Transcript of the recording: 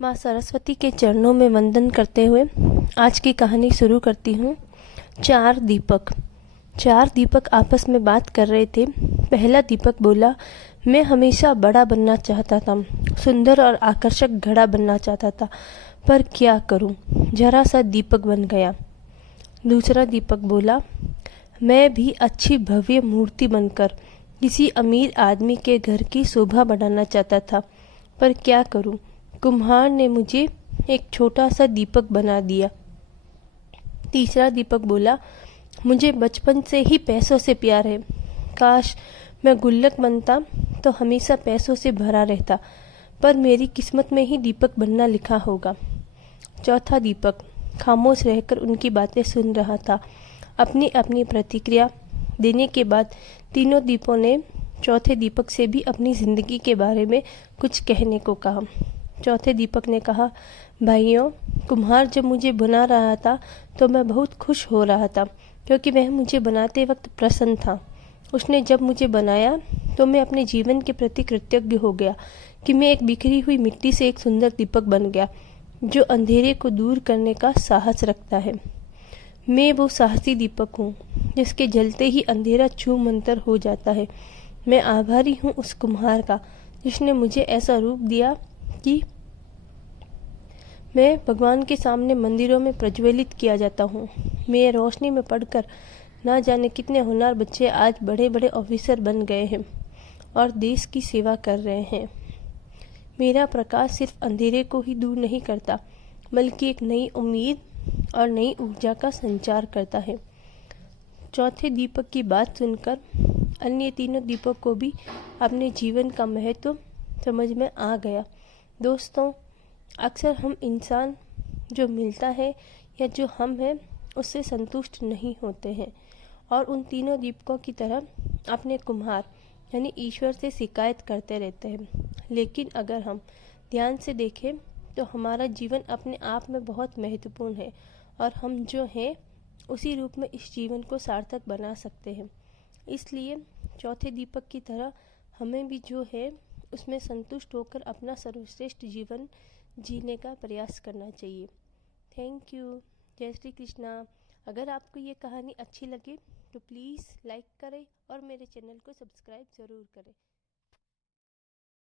माँ सरस्वती के चरणों में वंदन करते हुए आज की कहानी शुरू करती हूँ। चार दीपक आपस में बात कर रहे थे। पहला दीपक बोला, मैं हमेशा बड़ा बनना चाहता था, सुंदर और आकर्षक घड़ा बनना चाहता था, पर क्या करूँ, जरा सा दीपक बन गया। दूसरा दीपक बोला, मैं भी अच्छी भव्य मूर्ति बनकर किसी अमीर आदमी के घर की शोभा बढ़ाना चाहता था, पर क्या करूं, कुम्हार ने मुझे एक छोटा सा दीपक बना दिया। तीसरा दीपक बोला, मुझे बचपन से ही पैसों से प्यार है, काश मैं गुल्लक बनता तो हमेशा पैसों से भरा रहता, पर मेरी किस्मत में ही दीपक बनना लिखा होगा। चौथा दीपक खामोश रहकर उनकी बातें सुन रहा था। अपनी अपनी प्रतिक्रिया देने के बाद तीनों दीपों ने चौथे दीपक से भी अपनी ज़िंदगी के बारे में कुछ कहने को कहा। चौथे दीपक ने कहा, भाइयों, कुम्हार जब मुझे बना रहा था तो मैं बहुत खुश हो रहा था, क्योंकि वह मुझे बनाते वक्त प्रसन्न था। उसने जब मुझे बनाया तो मैं अपने जीवन के प्रति कृतज्ञ हो गया कि मैं एक बिखरी हुई मिट्टी से एक सुंदर दीपक बन गया जो अंधेरे को दूर करने का साहस रखता है। मैं वो साहसी दीपक हूँ जिसके जलते ही अंधेरा छू मंतर हो जाता है। मैं आभारी हूँ उस कुम्हार का जिसने मुझे ऐसा रूप दिया कि मैं भगवान के सामने मंदिरों में प्रज्वलित किया जाता हूँ। मैं रोशनी में पढ़कर ना जाने कितने होनहार बच्चे आज बड़े बड़े ऑफिसर बन गए हैं और देश की सेवा कर रहे हैं। मेरा प्रकाश सिर्फ अंधेरे को ही दूर नहीं करता, बल्कि एक नई उम्मीद और नई ऊर्जा का संचार करता है। चौथे दीपक की बात सुनकर अन्य तीनों दीपक को भी अपने जीवन का महत्व समझ में आ गया। दोस्तों, अक्सर हम इंसान जो मिलता है या जो हम हैं उससे संतुष्ट नहीं होते हैं और उन तीनों दीपकों की तरह अपने कुम्हार यानी ईश्वर से शिकायत करते रहते हैं। लेकिन अगर हम ध्यान से देखें तो हमारा जीवन अपने आप में बहुत महत्वपूर्ण है और हम जो हैं उसी रूप में इस जीवन को सार्थक बना सकते हैं। इसलिए चौथे दीपक की तरह हमें भी जो है उसमें संतुष्ट होकर अपना सर्वश्रेष्ठ जीवन जीने का प्रयास करना चाहिए। Thank you. जय श्री कृष्णा। अगर आपको ये कहानी अच्छी लगे तो प्लीज़ लाइक करें और मेरे चैनल को सब्सक्राइब ज़रूर करें।